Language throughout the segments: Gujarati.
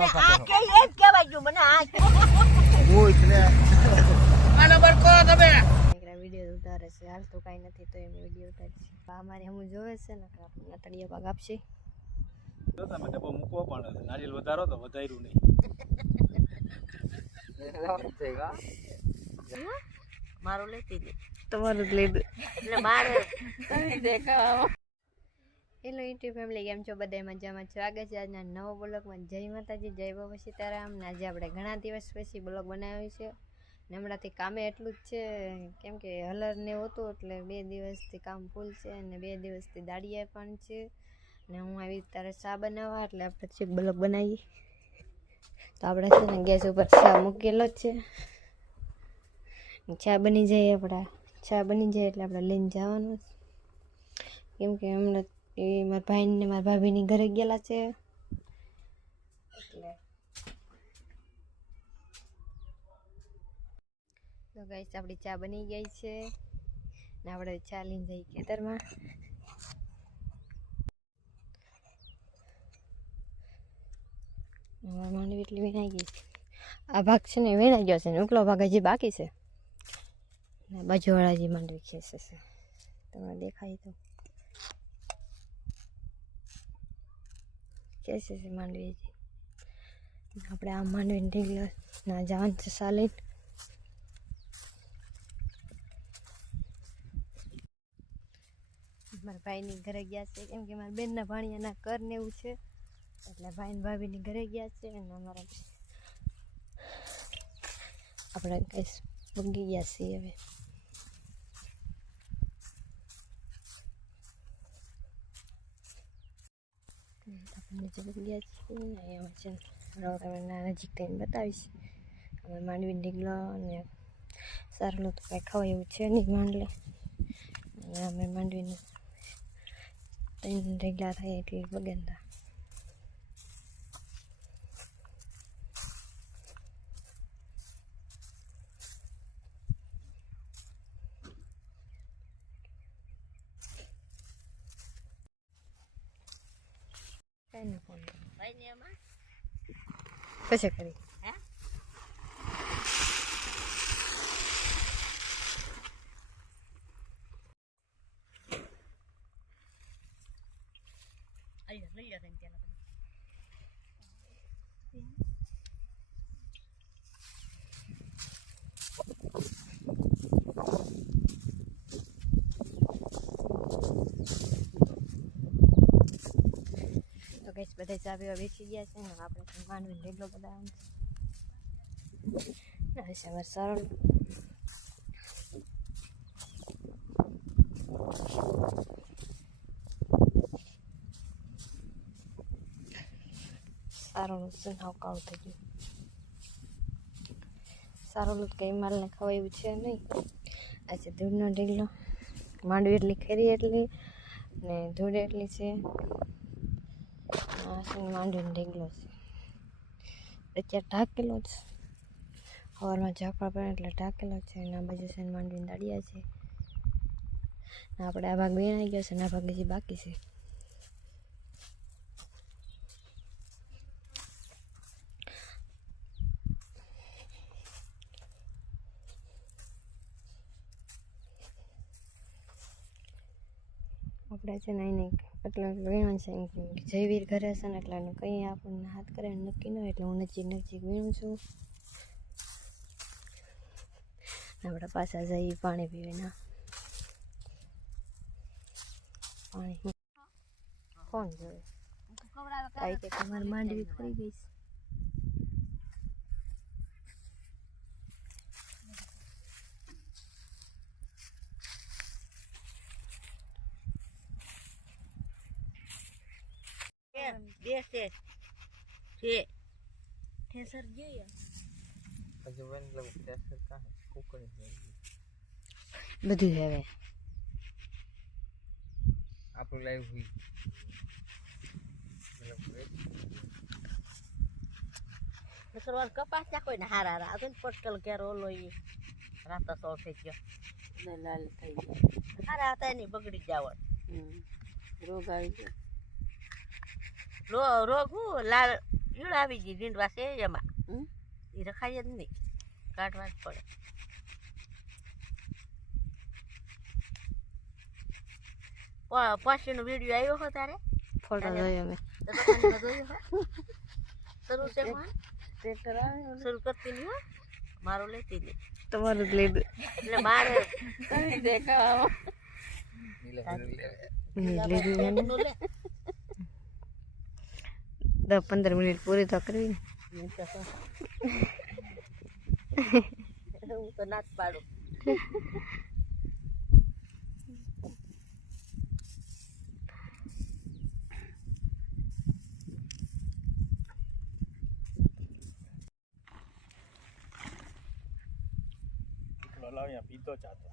આ કે એ જ કહેવાય ગયું મને આ નંબર કો તમે વિડીયો ઉતારે છે હાલ તો કાંઈ નથી તો એમ વિડીયો ઉતારે છે અમારે હમું જોવે છે ને આપણે તળિયા ભાગ આપશે જો તમે ડબ્બો મૂકો પણ નારિયેલ વધારો તો વધાર્યું નહીં મારું લેતી દે તમારું જ લીધું એટલે મારે તમે દેખાવ હેલો યુટ્યુબ ફેમિલી કેમ છો બધા મજામાં છો આગળ છે આજના નવો બ્લોગમાં જય માતાજી જય બાબા સીતારામ ને આજે આપણે ઘણા દિવસ પછી બ્લોગ બનાવ્યો છે ને હમણાંથી કામે એટલું જ છે કેમ કે હલર ને હતું એટલે 2 દિવસથી કામ ફૂલ છે અને 2 દિવસથી દાડિયા પણ છે ને હું આવી તારે ચા બનાવવા એટલે આપણે ચીક બ્લોગ બનાવીએ તો આપણે છે ને ગેસ ઉપર ચા મૂકેલો જ છે ચા બની જાય એટલે આપણે લઈને જવાનું કેમ કે હમણાં એ મારા ભાઈ ને મારા ભાભીની ઘરે ગયેલા છે એટલે તો ગાઈસ આપણી ચા બની ગઈ છે ને આપણે ચા લઈને જઈએ ખેતરમાં માંડવી એટલી વેણાઈ ગઈ આ ભાગ છે ને વેણાઈ ગયો છે ને ઉપલો ભાગ હજી બાકી છે ને બાજુવાળા જે માંડવી ખેંચે છે તમને દેખાય તો ખેંચે છે માંડવી આપણે આ માંડવીને ઢીગલો ના જવાનું છે સાલીન મારા ભાઈની ઘરે ગયા છે કેમ કે મારા બેનના ભાણિયાના ઘર ને એવું છે એટલે ભાઈ ને ભાભીની ઘરે ગયા છે અને અમારા આપણે કઈ પૂગી ગયા છીએ હવે આપણે જઈ ગયા છીએ અહીંયા છે નજીક થઈને બતાવીશ અમે માંડવીને ઢીગલો અને સારું તો કાંઈ ખવાય એવું છે નહીં માંડલે અને અમે માંડવીને 3 ઢીગલા થાય એટલે બગેંદા ફોન ભાઈ ને એમાં પછી કરી હે આઈ લઈ જા તને ત્યાં તો કઈ બધા ચા પીવા બેસી ગયા છે ને આપણે માંડવીને ઢેગલો બનાવવાનો છે સવાર સારું સારું હાવ કાળું થઈ ગયું સારું કંઈ માલને ખવાય એવું છે નહીં આજે ધૂળનો ઢીગલો માંડવી એટલી ખેરી એટલી ને ધૂળ એટલી છે માંડવીનો ઢીગલો છે અત્યારે ઢાકેલો જ સવારમાં ઝાપડા પડે એટલે ઢાકેલો છે અને આ બાજુ છે માંડવીને દાડિયા છે આપણે આ ભાગ વેણાઈ ગયો છે ને આ ભાગ હજી બાકી છે આપણે છે ને એને એટલે વીણું છે જયવીર ઘરે છે ને એટલે કંઈ આપણને હાથ કરે નક્કી ન હોય એટલે હું નજીક વીણું છું આપણે પાછા જઈએ પાણી પીવાના પાણી કોણ જોવે કાંઈ કે તમારી માંડવી ખરી ગઈ બેસે છે ઠેસર જોઈએ અજવન લવ ઠેસર કા હે કોકણી છે બધું હવે આપણું લાઈવ હુઈ સરવાર કપાસ નાખો ને હારા હારા તો પટકલ કેરો ઓલો ઈ રાતા સો થઈ ગયો ને લાલ થઈ ગયો હારા હતા એની બગડી જાવત રોગ આવી ગયો રોગ હું લાલ પીળ આવી ગઈ ડીંડવા છે એમાં એ રખાય જ નહીં, કાઢવા જ પડે. પાછળનો વિડીયો આવ્યો હો તારે? ફોટો જોયો મેં. તો દુકાનમાં જોયો હો? શરૂ છે કોણ? શરૂ કરતી નહીં હો, મારો લેતી નહીં. તમારું જ લીધું. એટલે મારે લીધું નું લે. 10-15 મિનિટ પૂરી તો કરવી ને. હું તો ના જ પાડું. અહીંયા પીતો ચાતો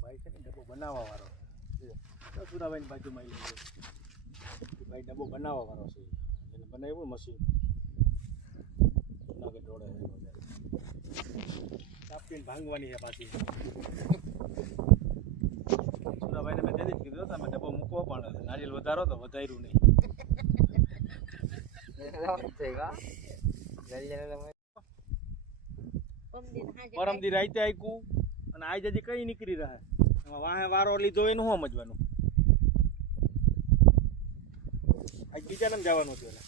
ભાઈ છે ને ડબ્બો બનાવવા વાળો સુરાભાઈની બાજુમાં ભાઈ ડબ્બો બનાવવા વાળો છે, એને બનાવ્યું મશીન જુનાગઢ રોડે કાપીને ભાંગવાની છે પાછી. સુરાભાઈને મેં તેથી જ કીધું તમે ડબ્બો મૂકવો પણ નારિયેલ વધારો તો વધાર્યું નહીં. પરમદી રાતે આયકું અને આજ હજી કઈ નીકળી રહ્યા, એમાં વાહે વારો લીધો એનું શું સમજવાનું? આજ બીજાને જવાનું હતું એને.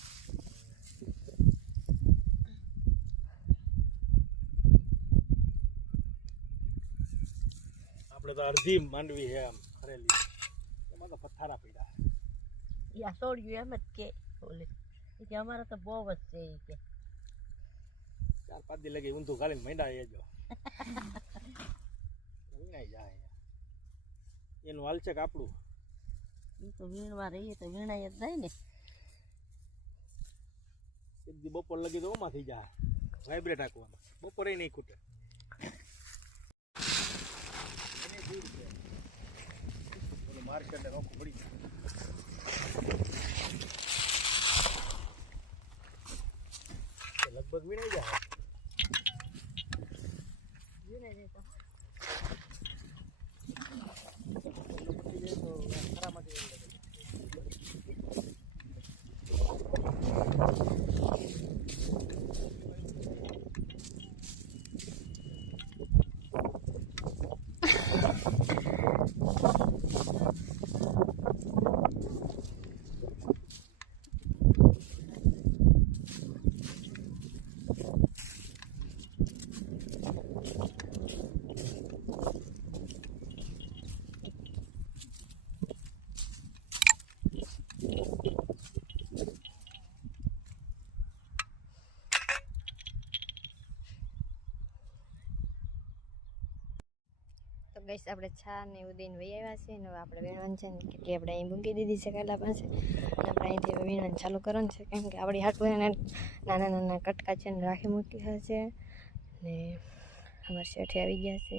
આપણે તો અડધી માંડવી છે આમ ખરેલી, એમાં તો પથ્થારા પડ્યા. યા છોડ્યું એમ જ કે બોલે કે અમારે તો બહુ જ છે એ કે 4-5 દી લગી ઊંધું ઘાલીને માંડા એજો વીણાઈ જાય. એનું હાલ છે કે આપણું એ તો વીણવા રહીએ તો વીણાય જ જાય ને. એક દી બપોર લગી તો ઓમાં થઈ જાય વાઇબ્રેટ રાખવામાં, બપોરે નહીં ખૂટે. માર્કેટ ને નોખું પડી જાય. લગભગ વીણાઈ જાય. વીણાઈ જાય તો ગઈશ આપણે છા ને એવું દઈને વહી આવ્યા છીએ ને હવે આપણે વીણવાનું છે ને કેટલી આપણે અહીં મૂકી દીધી છે કાલા પાસે, અને આપણે અહીંથી હવે વીણવાનું ચાલુ કરવાનું છે, કેમ કે આપણી હાટું નાના નાના કટકા છે ને રાખી મૂકી છે ને અમારા શેઠે આવી ગયા છે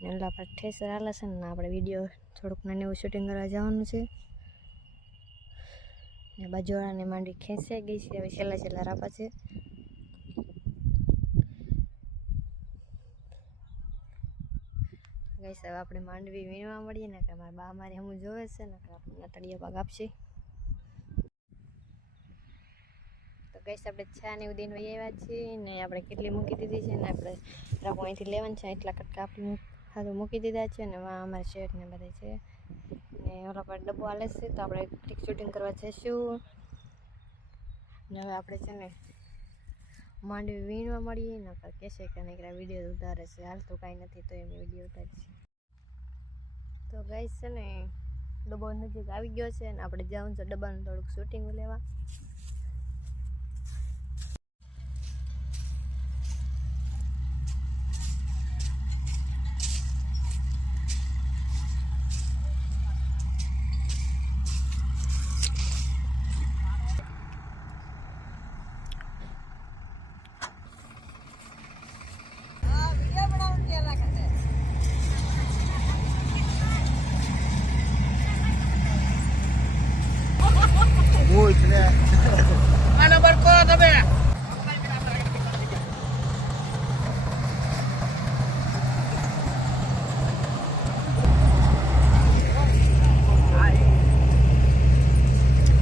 ને એલા પર ઠેસર હાલે છે ને આપણે વિડીયો થોડુંક નાનું એવું શૂટિંગ કરવા જવાનું છે ને બાજુવાળાને માંડવી ખેંચાઈ ગઈ છે, હવે છેલ્લા રાપા છે. ગઈસ હવે આપણે માંડવી વીણવા મળીએ ને કે મારા બા મારી હમું જોવે છે ને કે આપણને તળિયા ભાગ આપશે. તો ગઈસ આપણે છા ને ઉદીને વહી આવ્યા છીએ ને આપણે કેટલી મૂકી દીધી છે ને આપણે રાખું અહીંથી લેવાનું છે, એટલા કટકા આપણે હાથું મૂકી દીધા છે ને અમારા શેઠ ને બધા છે ને ઓલા પર ડબ્બો હાલે છે, તો આપણે ટીક શૂટિંગ કરવા જઈશું ને હવે આપણે છે ને માંડવી વીણવા મળીએ ને કહેશે કે નહીં વિડીયો ઉતારે છે, હાલ તો કાંઈ નથી તો એમ વિડીયો ઉતારે છે. તો ગાઈસ છે ને ડબ્બો નજીક આવી ગયો છે ને આપણે જવાનું છે ડબ્બાનું થોડુંક શૂટિંગ લેવા.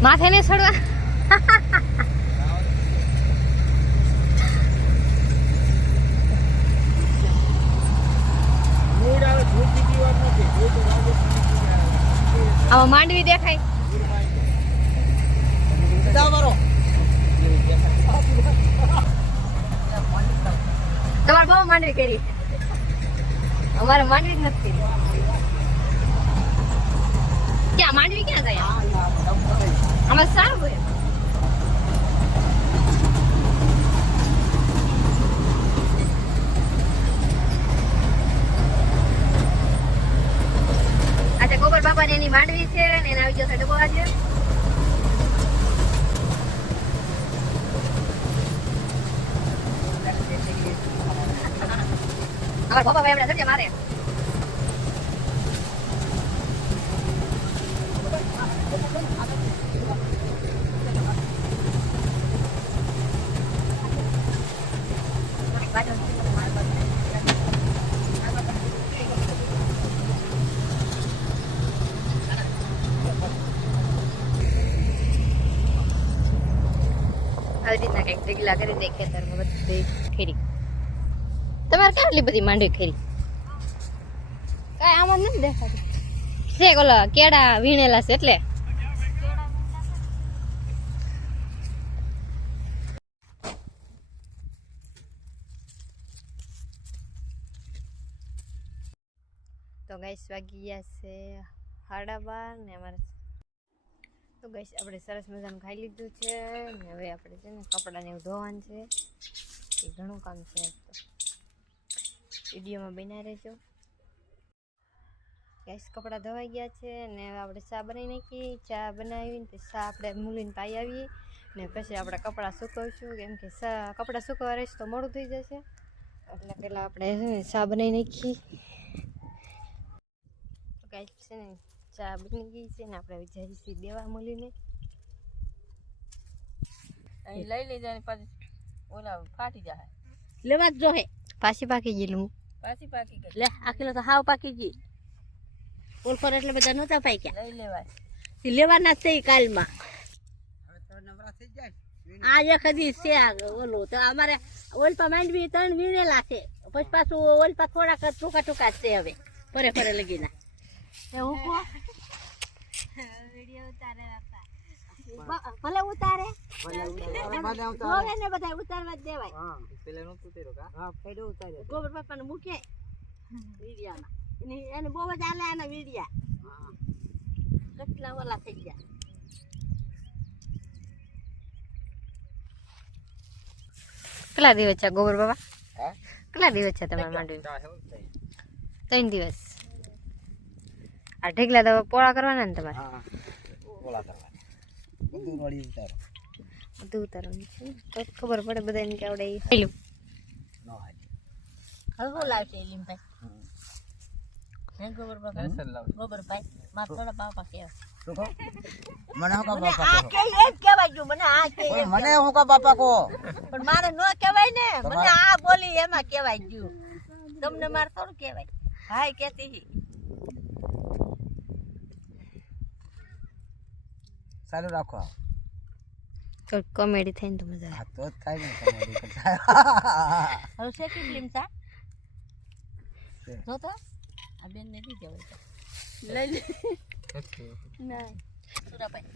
માથે ને છોડવા મૂળ આવે ધૂળથી પીવા નથી ધૂળ તો રાજસ્થાન આમાં માંડવી દેખાય તમારે બહુ માંડવી કરી અમારે માંડવી જ નથી કરી ક્યાં માંડવી ક્યાં ગયા આમાં સારું હોય આજે ગોબર બાપા ને એની માંડવી છે ને એના આવી જશે ડબ્બો આજે અમારા બાપા ભાઈ એમણે મારે આવી રીતના કંઈક ઢગલા કરી દે ખેતરમાં બધી ખેરી તમારે કેટલી બધી માંડવી ખેરી કાંઈ આમાં નથી દેખાતું છે ઓલા કેળા વીણેલા છે એટલે તો ગાઈસ વાગી ગયા છે 12:30 ને અમારે તો ગાઈસ આપણે સરસ મજાનું ખાઈ લીધું છે ને હવે આપણે છે ને કપડાને એવું ધોવાનું છે એ ઘણું કામ છે તો વિડીયોમાં બન્યા રહેજો ગાઈસ કપડાં ધોવાઈ ગયા છે ને હવે આપણે ચા બનાવી નાખી ચા બનાવીને પછી ચા આપણે મૂલીને પાઈ આવીએ ને પછી આપણે કપડાં સુકવશું કેમ કે કપડાં સુકવવા રહીશ તો મોડું થઈ જશે એટલે પહેલાં આપણે ચા બનાવી નાખી તો ગાઈસ છે ને ચા બની ગઈ છે ને આપણે વિચારીશું દેવા મૂલીને અહીં લઈ લેજા ને પાછી ઓલા ફાટી જાય લેવા જ જોહે પાછી પાકી ગયેલું પાછી પાકી ગઈ લે આ કિલો તો હાવ પાકી ગઈ ઓલ પર એટલે બધા નહોતા પાક્યા લઈ લેવાય લેવાના જ થઈ કાલમાં આ એક હજી છે ઓલું તો અમારે ઓલપા માંડવી 3 વીણેલા છે પછી પાછું ઓલપા થોડાક ટૂંકા ટૂંકા છે હવે ફરે ફરે લગીના ભલે ઉતારે જોવે ને બધા ઉતારવા જ દેવાય ગોબર બાપા ને મૂકે વીડિયામાં એને બહુ જ આલે એના વીડિયા કેટલા ઓલા થઈ ગયા કેટલા દિવસ છે ગોબર બાબા કેટલા દિવસ છે તમારે માંડવી 3 દિવસ આ ઢેગલા તો પોળા કરવાના ને તમારે બધું ઉતારવાનું છે તો ખબર પડે બધાને કે આવડે હેલું હલવો લાવશે લીમભાઈ ગોબરભાઈ માર થોડા બાપા કેવા મને હું કા બાપા આ કે એ જ કહેવાય જો મને આ કે મને હું કા બાપા કો પણ મારે નો કહેવાય ને મને આ બોલી એમાં કહેવાય જો તમને માર થોડું કહેવાય હાય કેતી ચાલુ રાખો તો કોમેડી થઈને તો મજા આ તો જ થાય ને કોમેડી કરતા હવે છે કે લીમસા જો તો આ બેન ને દી જવાય લઈ લે ના સુરાભાઈ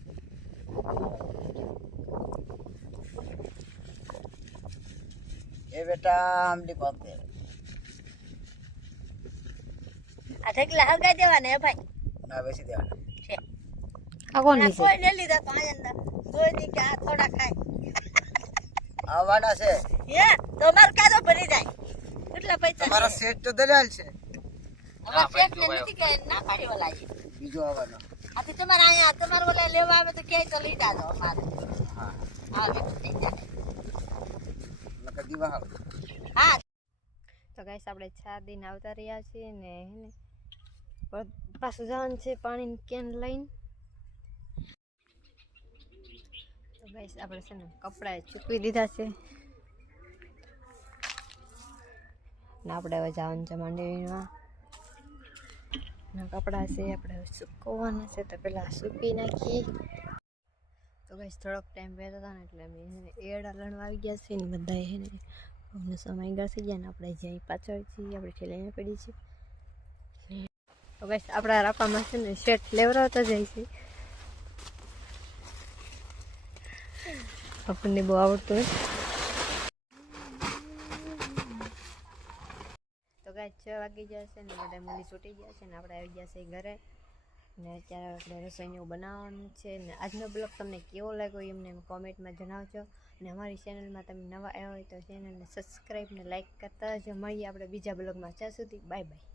એ બેટા આમલી કોમ દે આ ઠેકલા હલગાઈ દેવાને હે ભાઈ ના બેસી દેવાના છે આ કોણ લીધું કોઈ ને લીધા તો આયંદા જોઈ ની કે આ થોડા ખાય આવવાના છે હે તો માર કાદો ભરી જાય કેટલા પૈસા તમારો સેટ તો દલાલ છે અમાર શેઠ ને નથી કે ના પાડી વાલા છે બીજો આવવાનો આથી તમારે અહીંયા તમારે ઓલા લેવા આવે તો ક્યાંય તો લઈ જાજો અમારે હા હા વેચી થઈ જાય નકર દીવા હાવ હા તો ગાઈસ આપણે 4 દિન આવતા રહ્યા છીએ ને હેને પાછું જવાનું છે પાણીની કેન લઈને તો ગાઈસ આપણે છે ને કપડાં ચૂકવી દીધા છે ને આપણે હવે જવાનું છે માંડવીમાં ના કપડાં છે આપણે સુકવવાના છે તો પહેલાં સૂકવી નાખીએ તો ગાઈસ થોડોક ટાઈમ વહેતો હતો ને એટલે અમે એડા લણવા આવી ગયા છીએ ને બધાએ હે ને અમને સમય ગળસી ગયા ને આપણે જઈ પાછળ છીએ આપણે ઠેલાઈને પડી છે તો ગાઈસ આપણા રાપામાં છે ને શર્ટ લેવડાવતા જાય છે આપણને બહુ આવડતું હોય તો ગાઈસ 6 વાગી ગયા છે ને બધા મૂલી છૂટી ગયા છે ને આપણે આવી ગયા છે ઘરે ને અત્યારે આપણે રસોઈનું બનાવવાનું છે ને આજનો બ્લોગ તમને કેવો લાગ્યો એ અમને કોમેન્ટમાં જણાવજો અને અમારી ચેનલમાં તમે નવા આવ્યા હોય તો ચેનલને સબસ્ક્રાઈબ ને લાઈક કરતા જ મળીએ આપણે બીજા બ્લોગમાં ત્યાં સુધી બાય બાય.